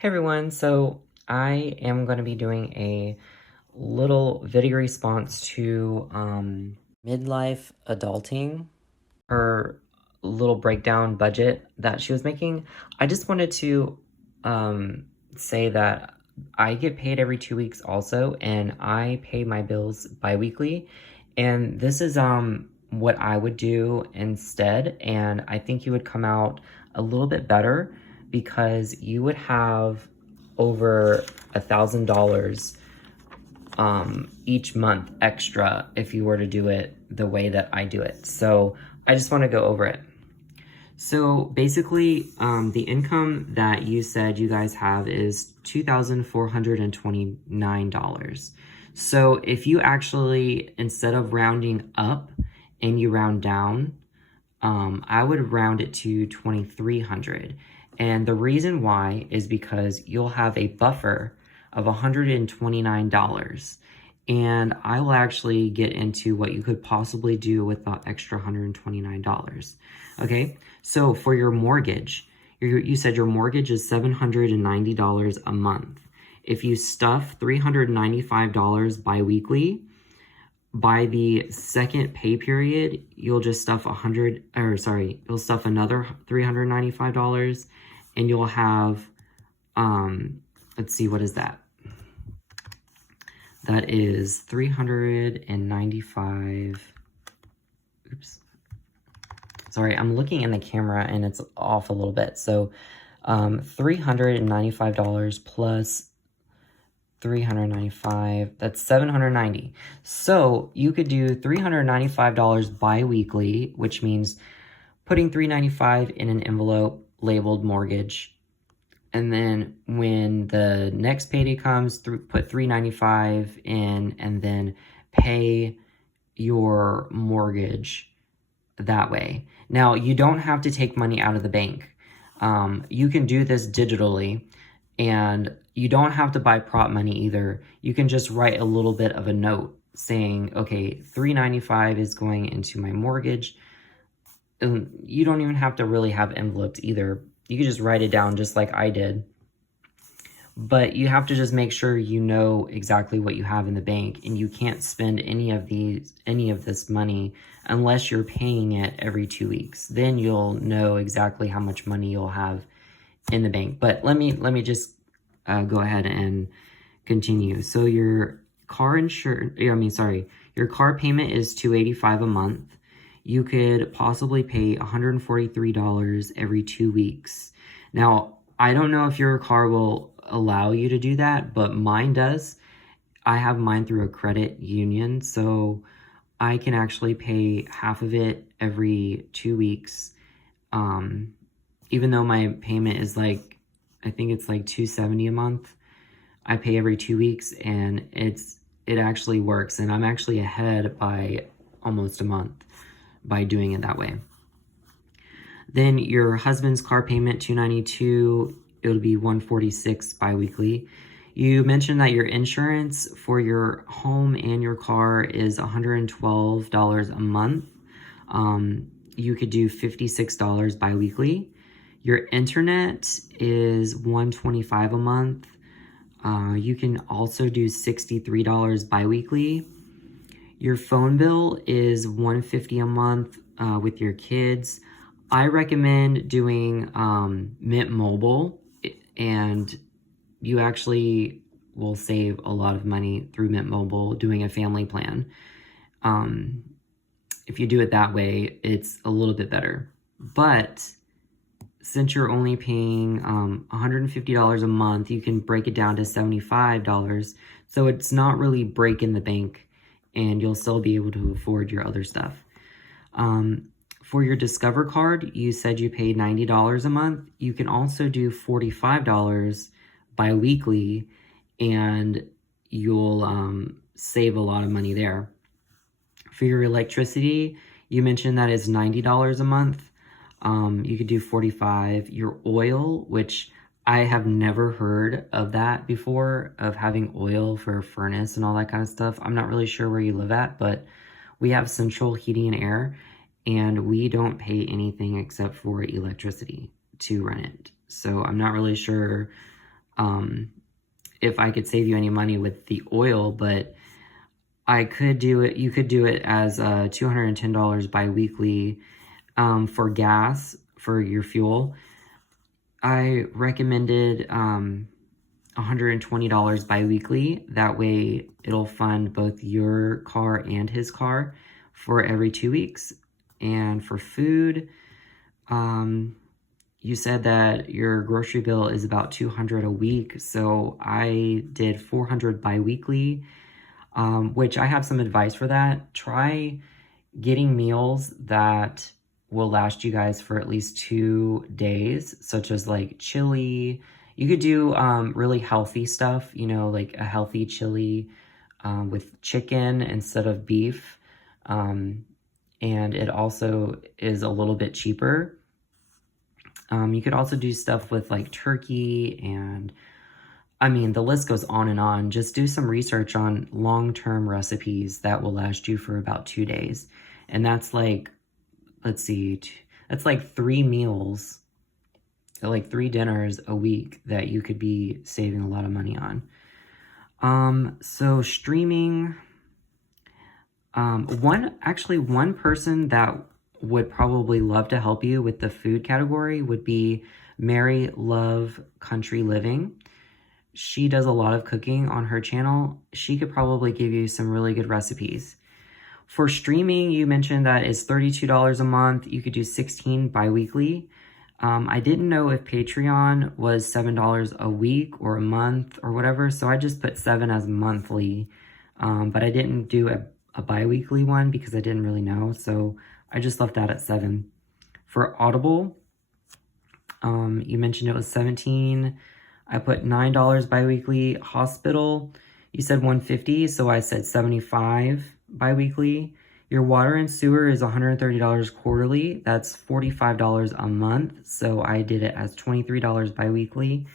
Hey everyone, so I am going to be doing a little video response to midlife adulting, her little breakdown budget that she was making. I just wanted to say that I get paid every 2 weeks also, and I pay my bills bi-weekly, and this is what I would do instead, and I think you would come out a little bit better because you would have over $1,000 each month extra if you were to do it the way that I do it. So I just want to go over it. So basically, the income that you said you guys have is $2,429. So if you actually, instead of rounding up and you round down, I would round it to 2,300. And the reason why is because you'll have a buffer of $129. And I will actually get into what you could possibly do with the extra $129. Okay, so for your mortgage, you said your mortgage is $790 a month. If you stuff $395 bi-weekly, by the second pay period, you'll just stuff you'll stuff another $395, and you'll have, let's see, what is that? That is 395, oops. Sorry, I'm looking in the camera and it's off a little bit. So $395 plus 395, that's $790. So you could do $395 bi-weekly, which means putting $395 in an envelope labeled mortgage. And then when the next payday comes, put $395 in and then pay your mortgage that way. Now, you don't have to take money out of the bank. You can do this digitally, and you don't have to buy prop money either. You can just write a little bit of a note saying, okay, $395 is going into my mortgage. And you don't even have to really have envelopes either. You can just write it down just like I did. But you have to just make sure you know exactly what you have in the bank, and you can't spend any of this money unless you're paying it every 2 weeks. Then you'll know exactly how much money you'll have in the bank. But let me just go ahead and continue. So your car your car payment is $285 a month. You could possibly pay $143 every 2 weeks. Now, I don't know if your car will allow you to do that, but mine does. I have mine through a credit union, so I can actually pay half of it every 2 weeks. Even though my payment is I think it's like $270 a month, I pay every 2 weeks, and it actually works, and I'm actually ahead by almost a month by doing it that way. Then your husband's car payment, $292, it'll be $146 bi-weekly. You mentioned that your insurance for your home and your car is $112 a month. You could do $56 bi-weekly. Your internet is $125 a month. You can also do $63 bi-weekly. Your phone bill is $150 a month with your kids. I recommend doing Mint Mobile, and you actually will save a lot of money through Mint Mobile doing a family plan. If you do it that way, it's a little bit better. But since you're only paying $150 a month, you can break it down to $75. So it's not really breaking the bank, and you'll still be able to afford your other stuff. For your Discover card, you said you paid $90 a month. You can also do $45 bi-weekly, and you'll save a lot of money there. For your electricity, you mentioned that is $90 a month. You could do $45. Your oil, which I have never heard of that before, of having oil for a furnace and all that kind of stuff. I'm not really sure where you live at, but we have central heating and air, and we don't pay anything except for electricity to run it. So I'm not really sure if I could save you any money with the oil, but I could do it. You could do it as $210 biweekly for gas for your fuel. I recommended $120 biweekly. That way it'll fund both your car and his car for every 2 weeks. And for food, you said that your grocery bill is about $200 a week. So I did $400 biweekly, which I have some advice for that. Try getting meals that will last you guys for at least 2 days, such as like chili. You could do really healthy stuff, you know, like a healthy chili with chicken instead of beef. And it also is a little bit cheaper. You could also do stuff with like turkey, and I mean, the list goes on and on. Just do some research on long-term recipes that will last you for about 2 days. And that's like, let's see, that's like 3 meals, like 3 dinners a week that you could be saving a lot of money on. So streaming, one person that would probably love to help you with the food category would be Mary Love Country Living. She does a lot of cooking on her channel. She could probably give you some really good recipes. For streaming, you mentioned that it's $32 a month. You could do 16 biweekly. I didn't know if Patreon was $7 a week or a month or whatever, so I just put 7 as monthly. But I didn't do a biweekly one because I didn't really know, so I just left that at 7. For Audible, you mentioned it was 17. I put $9 biweekly. Hospital, you said 150, so I said 75 biweekly. Your water and sewer is $130 quarterly. That's $45 a month, so I did it as $23 biweekly.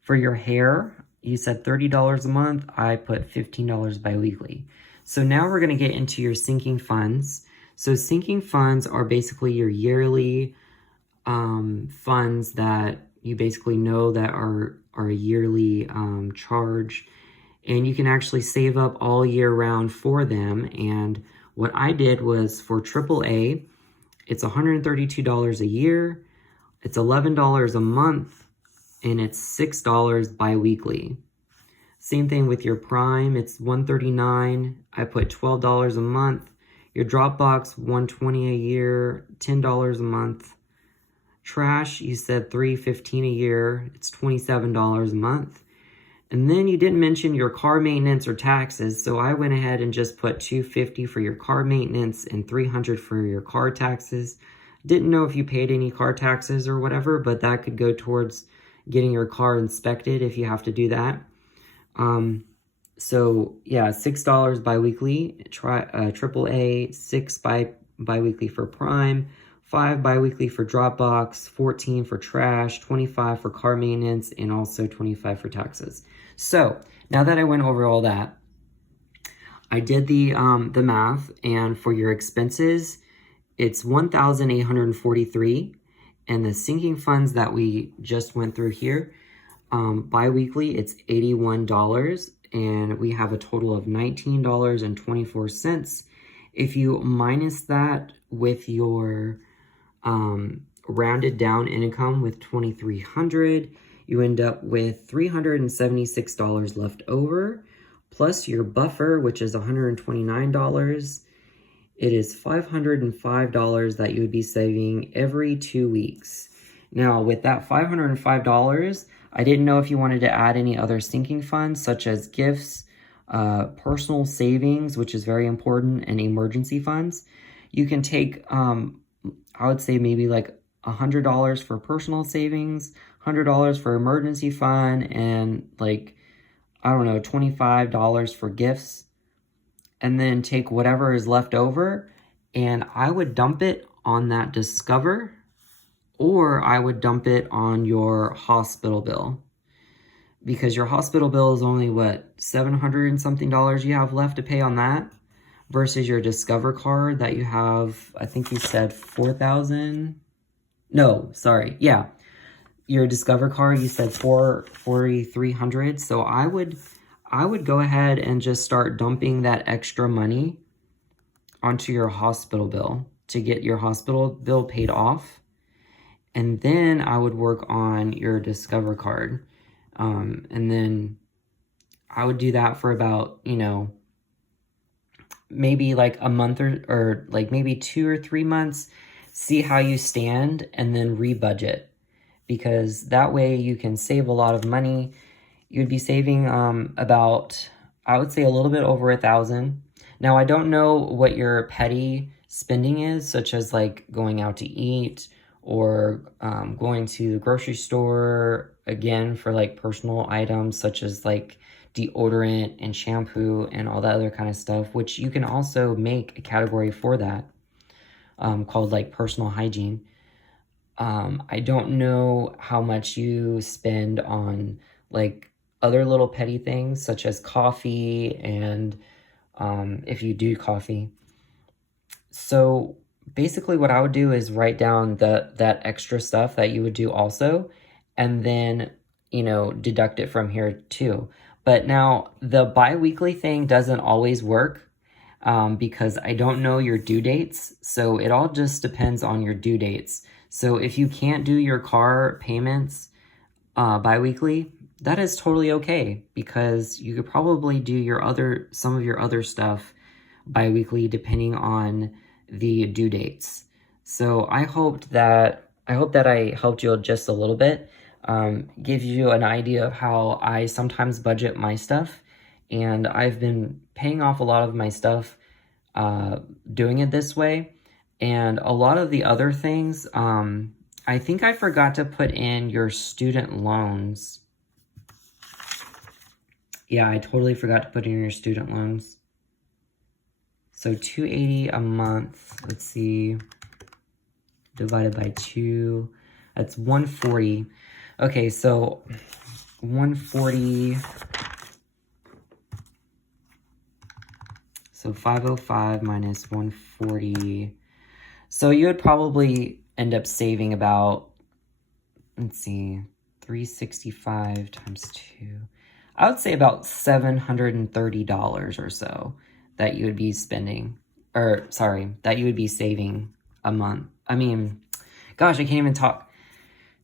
For your hair, you said $30 a month. I put $15 biweekly. So now we're going to get into your sinking funds. So sinking funds are basically your yearly funds that you basically know that are a yearly charge, and you can actually save up all year round for them. And what I did was for AAA, it's $132 a year, it's $11 a month, and it's $6 biweekly. Same thing with your Prime, it's $139. I put $12 a month. Your Dropbox, $120 a year, $10 a month. Trash, you said $315 a year. It's $27 a month. And then you didn't mention your car maintenance or taxes, so I went ahead and just put $250 for your car maintenance and $300 for your car taxes. Didn't know if you paid any car taxes or whatever, but that could go towards getting your car inspected if you have to do that. So yeah, $6 biweekly, AAA, 6 biweekly for Prime, 5 biweekly for Dropbox, 14 for trash, 25 for car maintenance, and also 25 for taxes. So now that I went over all that, I did the math, and for your expenses, it's $1,843, and the sinking funds that we just went through here, biweekly, it's $81, and we have a total of $19.24. If you minus that with your rounded down income with $2,300, you end up with $376 left over, plus your buffer, which is $129. It is $505 that you would be saving every 2 weeks. Now, with that $505, I didn't know if you wanted to add any other sinking funds, such as gifts, personal savings, which is very important, and emergency funds. You can take, I would say maybe like $100 for personal savings, $100 for emergency fund, and like, I don't know, $25 for gifts. And then take whatever is left over, and I would dump it on that Discover, or I would dump it on your hospital bill, because your hospital bill is only what, $700 and something you have left to pay on that, versus your Discover card that you have, I think you said $4,000. No, sorry, yeah, your Discover card, you said $4,300. So I would go ahead and just start dumping that extra money onto your hospital bill to get your hospital bill paid off. And then I would work on your Discover card. And then I would do that for about, you know, maybe like a month or like maybe 2 or 3 months, see how you stand, and then rebudget, because that way you can save a lot of money. You'd be saving about, I would say, a little bit over $1,000. Now, I don't know what your petty spending is, such as like going out to eat or going to the grocery store, again, for like personal items such as like deodorant and shampoo and all that other kind of stuff, which you can also make a category for that called like personal hygiene. I don't know how much you spend on like other little petty things such as coffee and if you do coffee. So basically what I would do is write down that extra stuff that you would do also, and then, you know, deduct it from here too. But now the bi-weekly thing doesn't always work because I don't know your due dates. So it all just depends on your due dates. So if you can't do your car payments bi-weekly, that is totally okay, because you could probably do some of your other stuff bi-weekly depending on the due dates. So I hope that I helped you just a little bit, give you an idea of how I sometimes budget my stuff, and I've been paying off a lot of my stuff doing it this way. And a lot of the other things, I think I forgot to put in your student loans. Yeah, I totally forgot to put in your student loans. So $280 a month, let's see, divided by 2, that's $140. Okay, so $140, so $505 minus $140. So you would probably end up saving about, let's see, $365 times 2. I would say about $730 or so that you would be spending, or sorry, that you would be saving a month. I mean, gosh, I can't even talk.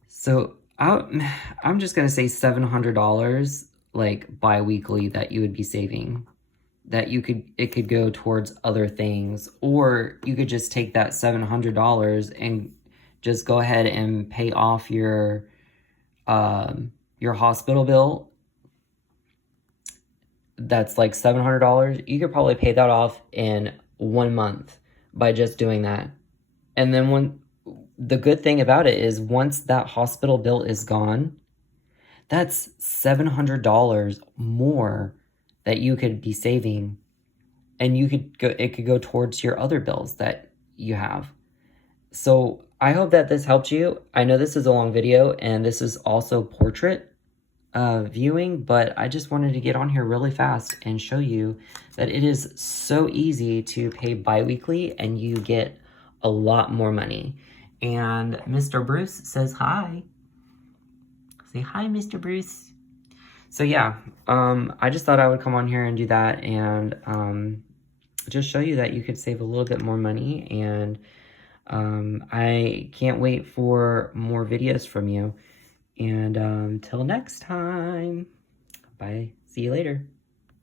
So I'm just going to say $700 like bi-weekly that you would be saving, that it could go towards other things, or you could just take that $700 and just go ahead and pay off your hospital bill. That's like $700. You could probably pay that off in 1 month by just doing that. And then the good thing about it is once that hospital bill is gone, that's $700 more that you could be saving, and it could go towards your other bills that you have. So I hope that this helped you. I know this is a long video, and this is also portrait viewing, but I just wanted to get on here really fast and show you that it is so easy to pay bi-weekly and you get a lot more money. And Mr. Bruce says hi. Say hi, Mr. Bruce. So yeah, I just thought I would come on here and do that, and just show you that you could save a little bit more money. And I can't wait for more videos from you. And till next time, bye. See you later.